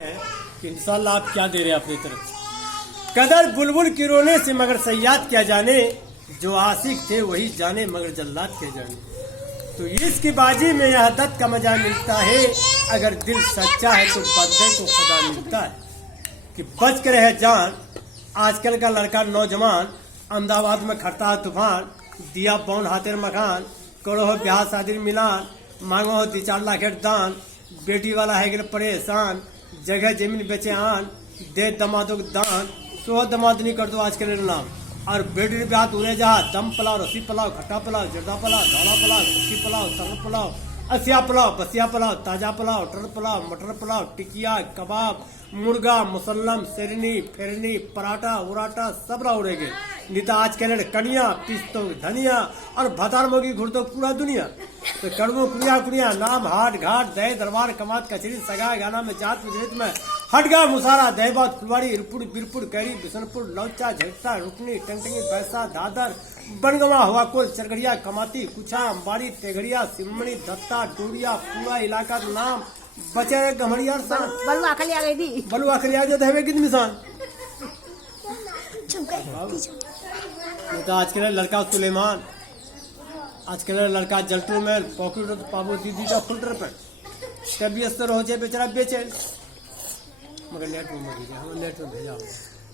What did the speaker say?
कि इंशाल्लाह आप क्या दे रहे हैं अपनी तरफ से। कदर बुलबुल की रोने से मगर सयाद क्या जाने, जो आशिक थे वही जाने मगर जल्लाद क्या जाने। तो इसकी बाजी में यह दत्त का मजा मिलता है, अगर दिल सच्चा है तो बंदे को खुदा मिलता है। कि बच कर रहे जान, आजकल का लड़का नौजवान अहमदाबाद में खड़ता है तूफान, दिया पौन हाथेर मकान, करो हो ब्याह शादी मिलान, मांगो हो 2-4 लाख दान, बेटी वाला है गिर परेशान, जगह जमीन बेचे आन, दे दमादों को दान, तो दमाद नहीं कर दो आज के नाम। और बेटी ब्याह तुरे जहा दम पुलाव, रसी पुलाव, खट्टा पुलाव, जर्दा पुलाव, धौला पुलाव, सूखी पुलाव, सरल पुलाव, असिया पुलाव, बसिया पुलाव, ताजा पुलाव, टर पुलाव, मटर पुलाव, टिकिया, कबाब, मुर्गा, मुसल्लम, शेरनी, फिरनी, पराठा उराटा सब उड़ेगे। नीता आज के लिए कनिया पिस्तो धनिया और भतार मोगी घुड़ तो पूरा दुनिया। तो कड़वो कुड़िया कुड़िया नाम हाट घाट दह दरबार कमात कचरी सगा गाना में जात विजरित में हटगा मुसारा दहबाद फुलवाड़ी इरपुर बिरपुर कैरी बिशनपुर लौचा झटता रुकनी टंटनी पैसा दादर बनगवा हवा कोल चरगड़िया कमाती कुछा अंबाड़ी तेगड़िया सिमड़ी दत्ता डोरिया पूरा इलाका नाम बचे गमड़िया बलुआ खली आ गई थी। बलुआ खली आ गई है कितनी निशान। तो आज के लड़का सुलेमान, आज के लड़का जल्टू में पॉकेट पाबो दीदी का फुल्टर पे तबियत से रहो बेचारा बेचे मगर नेट में भेजा